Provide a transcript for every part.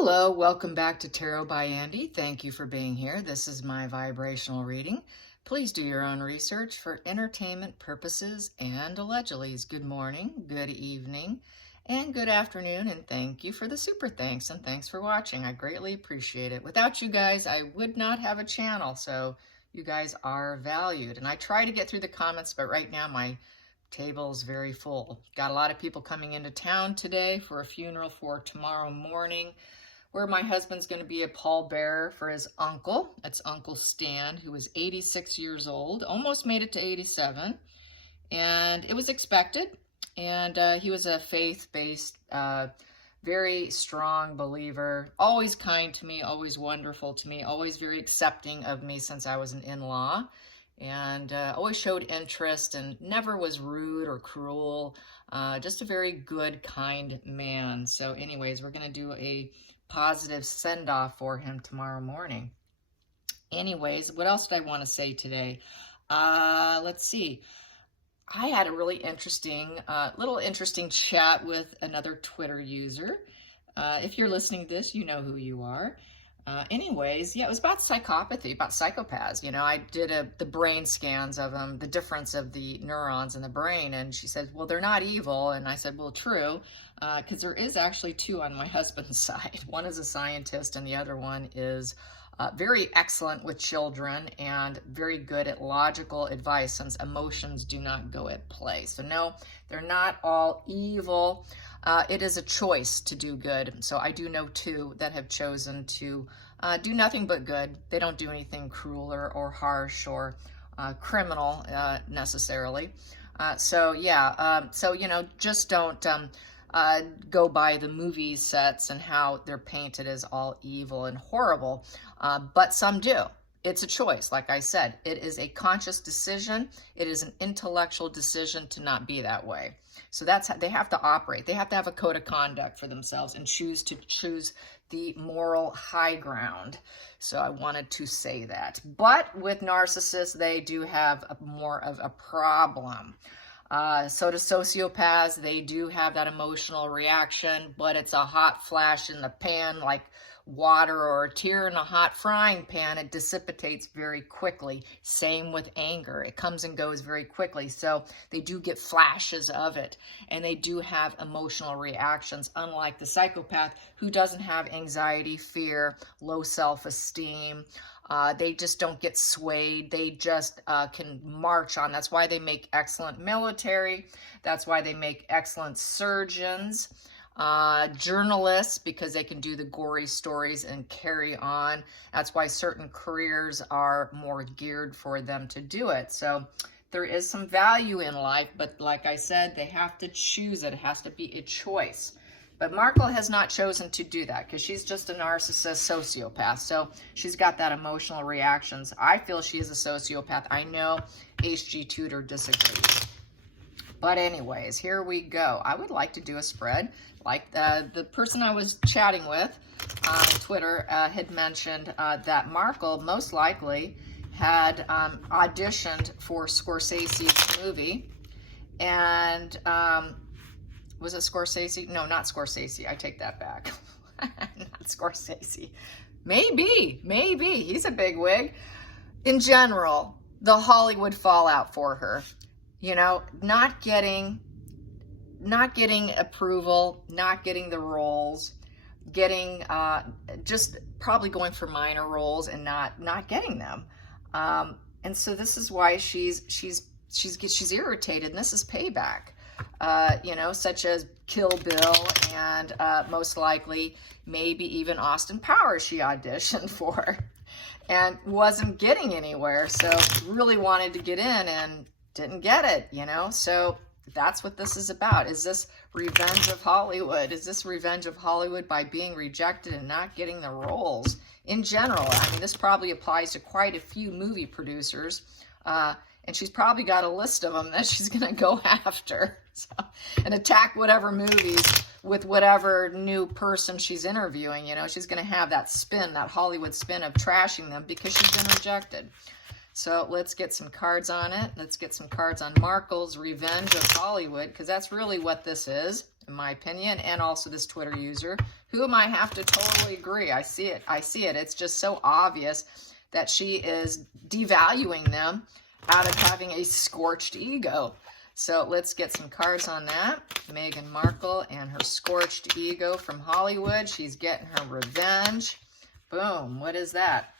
Hello, welcome back to Tarot by Andy. Thank you for being here. This is my vibrational reading. Please do your own research for entertainment purposes and allegedly. Good morning, good evening, and good afternoon, and thank you for the super thanks, and thanks for watching. I greatly appreciate it. Without you guys, I would not have a channel, so you guys are valued. And I try to get through the comments, but right now my table's very full. Got a lot of people coming into town today for a funeral for tomorrow morning, where my husband's going to be a pallbearer for his uncle. It's Uncle Stan, who is 86 years old, almost made it to 87, and it was expected. And he was a faith-based, very strong believer, always kind to me, always wonderful to me, always very accepting of me since I was an in-law. And always showed interest and never was rude or cruel, just a very good, kind man. So anyways, we're going to do a positive send-off for him tomorrow morning. Anyways, what else did I want to say today? Let's see. I had a really interesting, interesting chat with another Twitter user. If you're listening to this, you know who you are. Anyways, yeah, it was about psychopathy, about psychopaths. You know, I did the brain scans of them, the difference of the neurons in the brain, and she said, well, they're not evil. And I said, well, true, because there is actually two on my husband's side. One is a scientist, and the other one is very excellent with children and very good at logical advice, since emotions do not go at play. So no, they're not all evil. It is a choice to do good. So I do know two that have chosen to do nothing but good. They don't do anything cruel or harsh or criminal necessarily. So yeah, so, you know, just don't go by the movie sets and how they're painted as all evil and horrible, but some do. It's a choice. Like I said, it is a conscious decision. It is an intellectual decision to not be that way. So that's how they have to operate. They have to have a code of conduct for themselves and choose the moral high ground. So I wanted to say that. But with narcissists, they do have more of a problem. So to sociopaths, they do have that emotional reaction, but it's a hot flash in the pan, like water or a tear in a hot frying pan. It dissipates very quickly. Same with anger. It comes and goes very quickly. So they do get flashes of it, and they do have emotional reactions, unlike the psychopath, who doesn't have anxiety, fear, low self-esteem. They just don't get swayed. They just can march on. That's why they make excellent military. That's why they make excellent surgeons. Journalists, because they can do the gory stories and carry on. That's why certain careers are more geared for them to do it. So there is some value in life, but like I said, they have to choose it. It has to be a choice. But Markle has not chosen to do that, because she's just a narcissist sociopath. So she's got that emotional reactions. I feel she is a sociopath. I know HG Tudor disagrees. But anyways, here we go. I would like to do a spread. Like the person I was chatting with on Twitter had mentioned that Markle most likely had auditioned for Scorsese's movie. And was it Scorsese? No, not Scorsese. I take that back. Not Scorsese. Maybe. He's a big wig. In general, the Hollywood fallout for her. You know, not getting approval, not getting the roles, getting just probably going for minor roles and not getting them. And so this is why she's irritated, and this is payback. You know, such as Kill Bill, and most likely maybe even Austin Powers she auditioned for and wasn't getting anywhere. So really wanted to get in and didn't get it, you know. So that's what this is about. Is this revenge of Hollywood? Is this revenge of Hollywood by being rejected and not getting the roles in general? I mean, this probably applies to quite a few movie producers, and she's probably got a list of them that she's going to go after, and attack whatever movies with whatever new person she's interviewing. You know, she's going to have that spin, that Hollywood spin of trashing them because she's been rejected. So let's get some cards on it. Let's get some cards on Markles Revenge of Hollywood, because that's really what this is. in my opinion, and also this Twitter user, whom I have to totally agree. I see it. It's just so obvious that she is devaluing them out of having a scorched ego. So let's get some cards on that. Meghan Markle and her scorched ego from Hollywood. She's getting her revenge. Boom. What is that?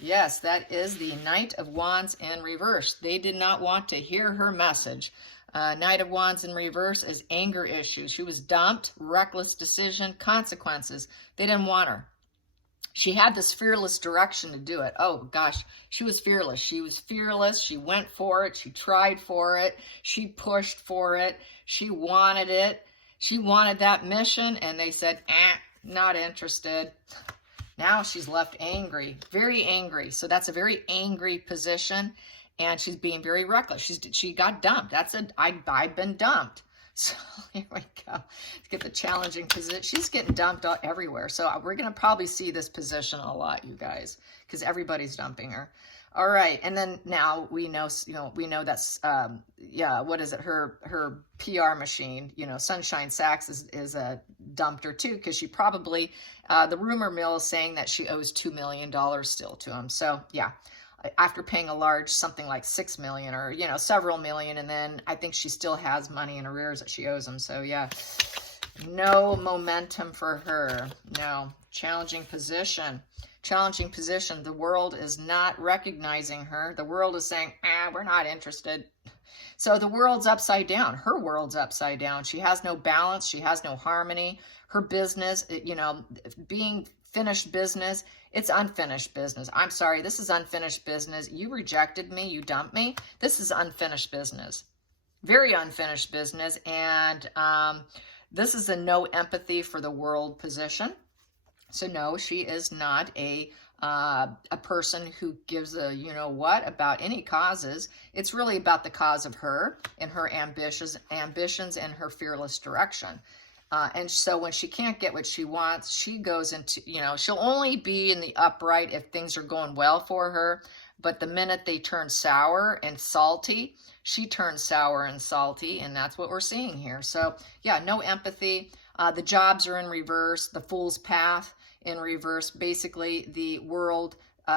Yes, that is the Knight of Wands in reverse. They did not want to hear her message. Knight of Wands in reverse is anger issues. She was dumped, reckless decision, consequences. They didn't want her. She had this fearless direction to do it. Oh gosh, she was fearless. She was fearless. She went for it. She tried for it. She pushed for it. She wanted it. She wanted that mission, and they said, not interested. Now she's left angry, very angry. So that's a very angry position, and she's being very reckless. She got dumped. I've been dumped. So here we go. Let's get the challenging position. She's getting dumped everywhere. So we're going to probably see this position a lot, you guys, because everybody's dumping her. All right. And then now we know that's, what is it? Her PR machine, Sunshine Sachs is dumped her too, because she probably, the rumor mill is saying that she owes $2 million still to him. So yeah. After paying a large something like $6 million or several million, and then I think she still has money in arrears that she owes him. So yeah, no momentum for her. No. Challenging position. The world is not recognizing her. The world is saying, we're not interested. So the world's upside down. Her world's upside down. She has no balance. She has no harmony. Her business, being finished business, it's unfinished business. I'm sorry, this is unfinished business. You rejected me, you dumped me. This is unfinished business. Very unfinished business. And this is a no empathy for the world position. So no, she is not a person who gives a what about any causes. It's really about the cause of her and her ambitions and her fearless direction. And so when she can't get what she wants, she goes into, she'll only be in the upright if things are going well for her. But the minute they turn sour and salty, she turns sour and salty. And that's what we're seeing here. So yeah, no empathy. The jobs are in reverse. The Fool's Path in reverse. Basically, the World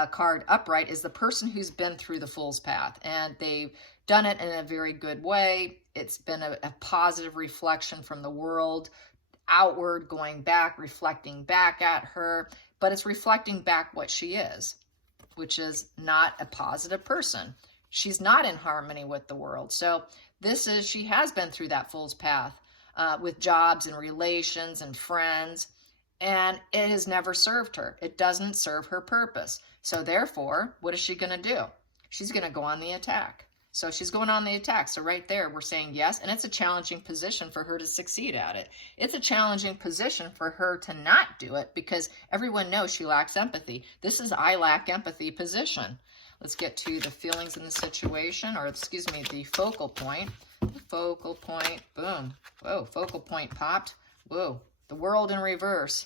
card upright is the person who's been through the Fool's Path. And they've done it in a very good way. It's been a positive reflection from the world, outward, going back, reflecting back at her, but it's reflecting back what she is, which is not a positive person. She's not in harmony with the world. So she has been through that Fool's Path with jobs and relations and friends, and it has never served her. It doesn't serve her purpose. So therefore, what is she going to do? She's going to go on the attack. So she's going on the attack. So right there, we're saying yes. And it's a challenging position for her to succeed at it. It's a challenging position for her to not do it because everyone knows she lacks empathy. This is I lack empathy position. Let's get to the feelings in the situation, or excuse me, the focal point. Focal point, boom. Whoa, focal point popped. Whoa, the world in reverse.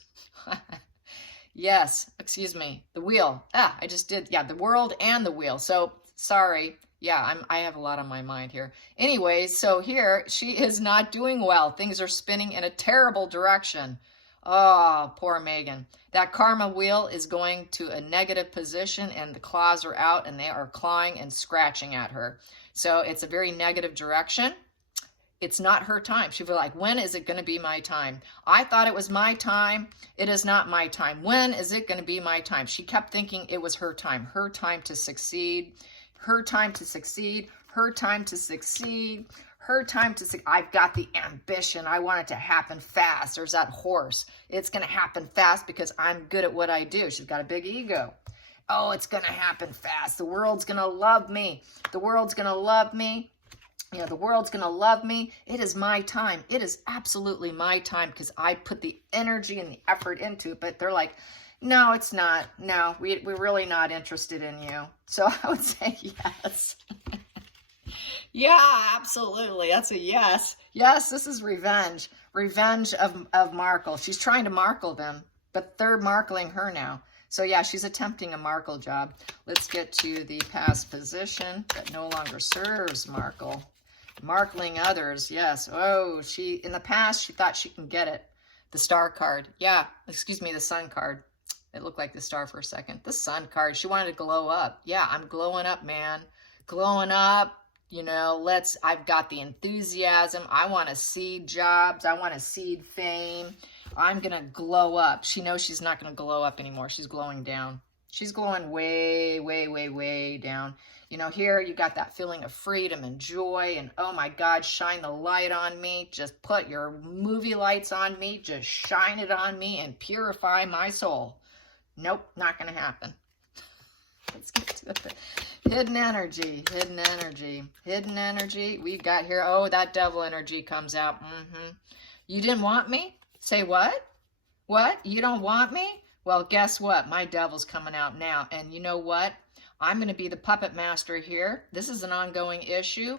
Yes, excuse me, the wheel. I just did, the world and the wheel. So sorry. Yeah, I have a lot on my mind here. Anyways, so here, she is not doing well. Things are spinning in a terrible direction. Oh, poor Meghan. That karma wheel is going to a negative position, and the claws are out, and they are clawing and scratching at her. So it's a very negative direction. It's not her time. She'll be like, when is it going to be my time? I thought it was my time. It is not my time. When is it going to be my time? She kept thinking it was her time to succeed. Her time to succeed, her time to succeed, her time to succeed. I've got the ambition. I want it to happen fast. There's that horse. It's going to happen fast because I'm good at what I do. She's got a big ego. Oh, it's going to happen fast. The world's going to love me. The world's going to love me. The world's going to love me. It is my time. It is absolutely my time because I put the energy and the effort into it. But they're like, no, it's not. No, we're really not interested in you. So I would say yes. Yeah, absolutely. That's a yes. Yes, this is revenge. Revenge of Markle. She's trying to Markle them, but they're Markling her now. So yeah, she's attempting a Markle job. Let's get to the past position that no longer serves Markle. Markling others, yes. Oh, in the past, she thought she can get it. The star card. Yeah, excuse me, the sun card. It looked like the star for a second. The sun card. She wanted to glow up. Yeah, I'm glowing up, man. Glowing up. You know, I've got the enthusiasm. I want to seed jobs. I want to seed fame. I'm going to glow up. She knows she's not going to glow up anymore. She's glowing down. She's glowing way, way, way, way down. You know, here you got that feeling of freedom and joy and, oh my God, shine the light on me. Just put your movie lights on me. Just shine it on me and purify my soul. Nope, not going to happen. Let's get to the hidden energy, hidden energy, hidden energy. We've got here, oh, that devil energy comes out. You didn't want me? Say what? What? You don't want me? Well, guess what? My devil's coming out now. And you know what? I'm going to be the puppet master here. This is an ongoing issue.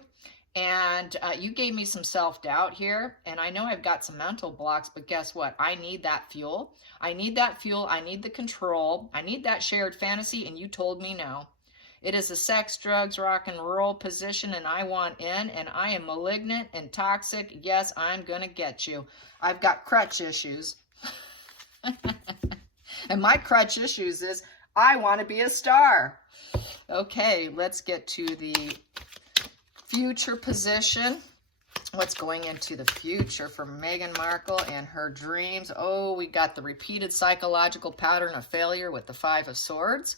And you gave me some self-doubt here. And I know I've got some mental blocks, but guess what? I need that fuel. I need that fuel. I need the control. I need that shared fantasy. And you told me no. It is a sex, drugs, rock and roll position, and I want in, and I am malignant and toxic. Yes, I'm going to get you. I've got crutch issues. And my crutch issues is I want to be a star. Okay, let's get to the future position. What's going into the future for Meghan Markle and her dreams? Oh, we got the repeated psychological pattern of failure with the Five of Swords.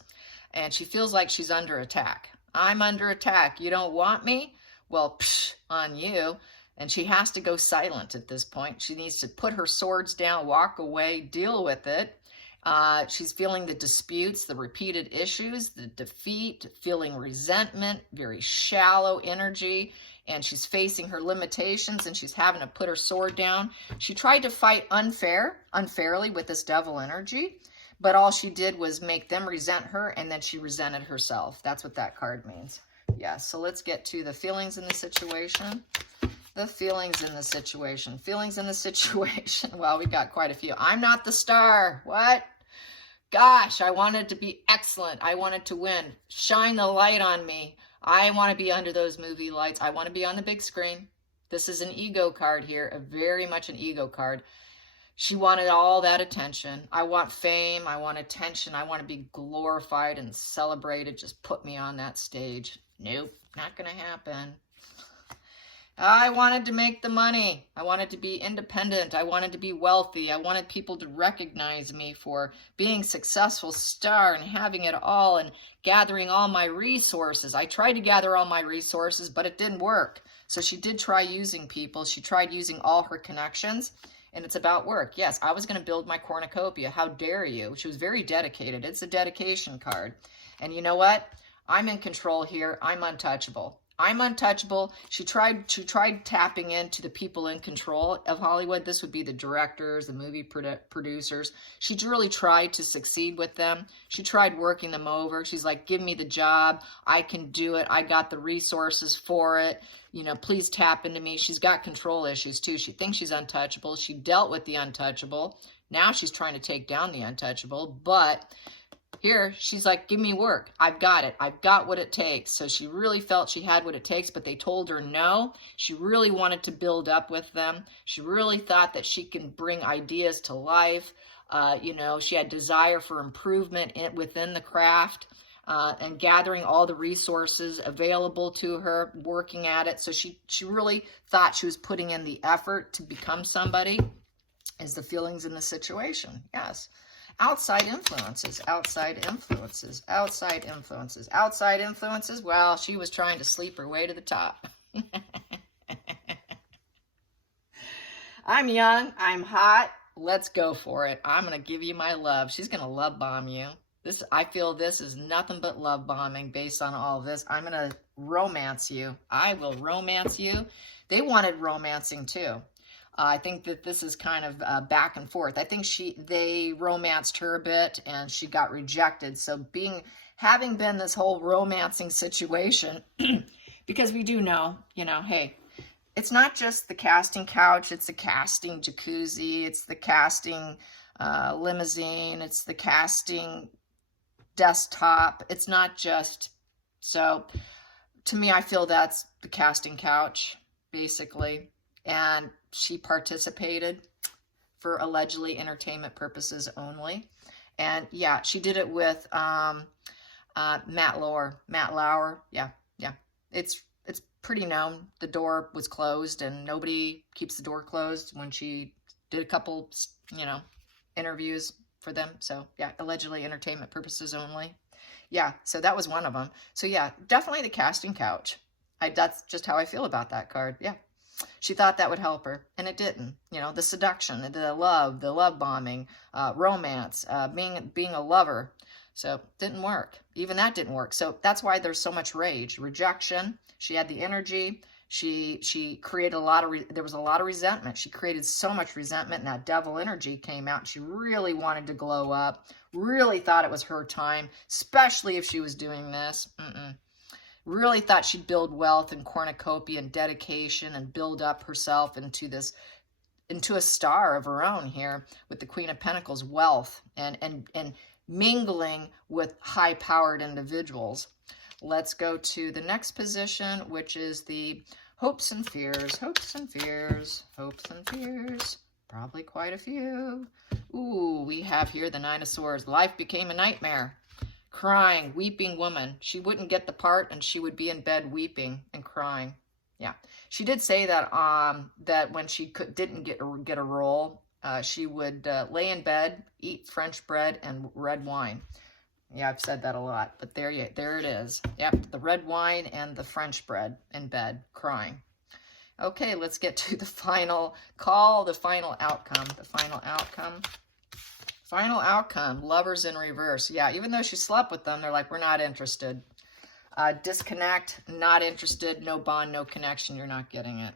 And she feels like she's under attack. I'm under attack. You don't want me? Well, psh, on you. And she has to go silent at this point. She needs to put her swords down, walk away, deal with it. She's feeling the disputes, the repeated issues, the defeat, feeling resentment, very shallow energy, and she's facing her limitations and she's having to put her sword down. She tried to fight unfairly with this devil energy, but all she did was make them resent her, and then she resented herself. That's what that card means. Yeah, so let's get to the feelings in the situation. The feelings in the situation. Feelings in the situation. Well, we got quite a few. I'm not the star. What? Gosh, I wanted to be excellent. I wanted to win. Shine the light on me. I want to be under those movie lights. I want to be on the big screen. This is an ego card here, a very much an ego card. She wanted all that attention. I want fame. I want attention. I want to be glorified and celebrated. Just put me on that stage. Nope, not going to happen. I wanted to make the money. I wanted to be independent. I wanted to be wealthy. I wanted people to recognize me for being a successful star and having it all and gathering all my resources. I tried to gather all my resources, but it didn't work. So she did try using people. She tried using all her connections, and it's about work. Yes, I was going to build my cornucopia. How dare you? She was very dedicated. It's a dedication card. And you know what? I'm in control here. I'm untouchable. I'm untouchable. She tried tapping into the people in control of Hollywood. This would be the directors, the movie producers. She really tried to succeed with them. She tried working them over. She's like, give me the job. I can do it. I got the resources for it. You know, please tap into me. She's got control issues too. She thinks she's untouchable. She dealt with the untouchable. Now she's trying to take down the untouchable, but here, she's like, give me work. I've got it. I've got what it takes. So she really felt she had what it takes, but they told her no. She really wanted to build up with them. She really thought that she can bring ideas to life. You know, she had desire for improvement within the craft and gathering all the resources available to her, working at it. So she really thought she was putting in the effort to become somebody. Is the feelings in the situation. Yes. Outside influences, outside influences, outside influences, outside influences. Well, she was trying to sleep her way to the top. I'm young. I'm hot. Let's go for it. I'm going to give you my love. She's going to love bomb you. I feel this is nothing but love bombing based on all this. I'm going to romance you. I will romance you. They wanted romancing too. I think that this is kind of back and forth. I think they romanced her a bit and she got rejected. So having been this whole romancing situation, because we do know, you know, hey, it's not just the casting couch, it's the casting jacuzzi, it's the casting limousine, it's the casting desktop. It's not just, so to me, I feel that's the casting couch. basically, and she participated for allegedly entertainment purposes only. And yeah, she did it with Matt Lauer. Yeah. It's pretty known. The door was closed, and nobody keeps the door closed when she did a couple, interviews for them. So yeah, allegedly entertainment purposes only. Yeah, so that was one of them. So yeah, definitely the casting couch. That's just how I feel about that card. Yeah. She thought that would help her, and it didn't. The seduction, the love bombing, romance, being a lover. So didn't work. Even that didn't work. So that's why there's so much rage, rejection. She had the energy. She created there was a lot of resentment. She created so much resentment, and that devil energy came out. She really wanted to glow up, really thought it was her time, especially if she was doing this. Really thought she'd build wealth and cornucopia and dedication and build up herself into a star of her own here with the Queen of Pentacles, wealth and mingling with high-powered individuals. Let's go to the next position, which is the hopes and fears. Hopes and fears. Hopes and fears. Probably quite a few. Ooh, we have here the Nine of Swords. Life became a nightmare. Crying, weeping woman. She wouldn't get the part, and she would be in bed weeping and crying. Yeah, she did say that that when she didn't get a role, she would lay in bed, eat French bread and red wine. Yeah, I've said that a lot, but there it is. Yep, the red wine and the French bread in bed, crying. Okay, let's get to the final call, the final outcome. The final outcome. Final outcome, lovers in reverse. Yeah, even though she slept with them, they're like, we're not interested. Disconnect, not interested, no bond, no connection, you're not getting it.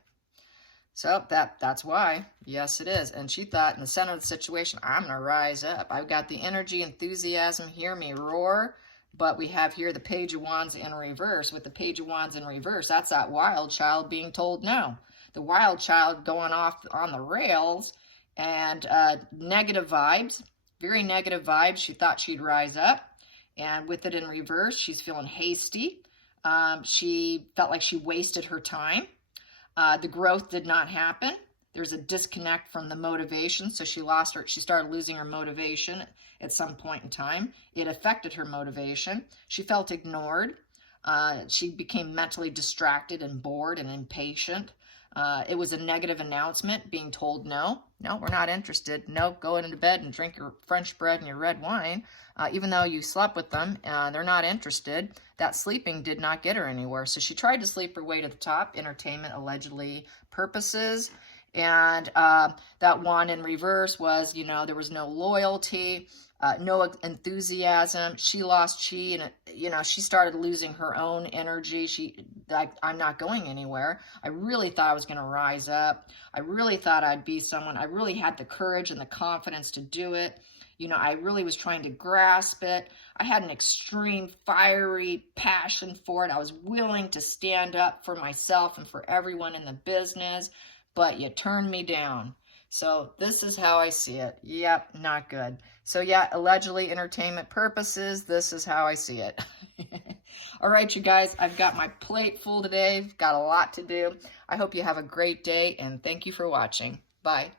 So that's why. Yes, it is. And she thought in the center of the situation, I'm going to rise up. I've got the energy, enthusiasm, hear me roar. But we have here the Page of Wands in reverse. With the Page of Wands in reverse, that's that wild child being told no. The wild child going off on the rails and negative vibes, very negative vibes. She thought she'd rise up. And with it in reverse, she's feeling hasty. She felt like she wasted her time. The growth did not happen. There's a disconnect from the motivation. So she started losing her motivation at some point in time. It affected her motivation. She felt ignored. She became mentally distracted and bored and impatient. It was a negative announcement, being told no, we're not interested. No, go into bed and drink your French bread and your red wine. Even though you slept with them, they're not interested. That sleeping did not get her anywhere. So she tried to sleep her way to the top, entertainment allegedly purposes. And that one in reverse was, there was no loyalty, no enthusiasm. She lost chi, and she started losing her own energy. I'm not going anywhere. I really thought I was going to rise up. I really thought I'd be someone. I really had the courage and the confidence to do it. I really was trying to grasp it. I had an extreme fiery passion for it. I was willing to stand up for myself and for everyone in the business, but you turned me down. So this is how I see it. Yep, not good. So yeah, allegedly entertainment purposes, this is how I see it. All right, you guys, I've got my plate full today. Got a lot to do. I hope you have a great day, and thank you for watching. Bye.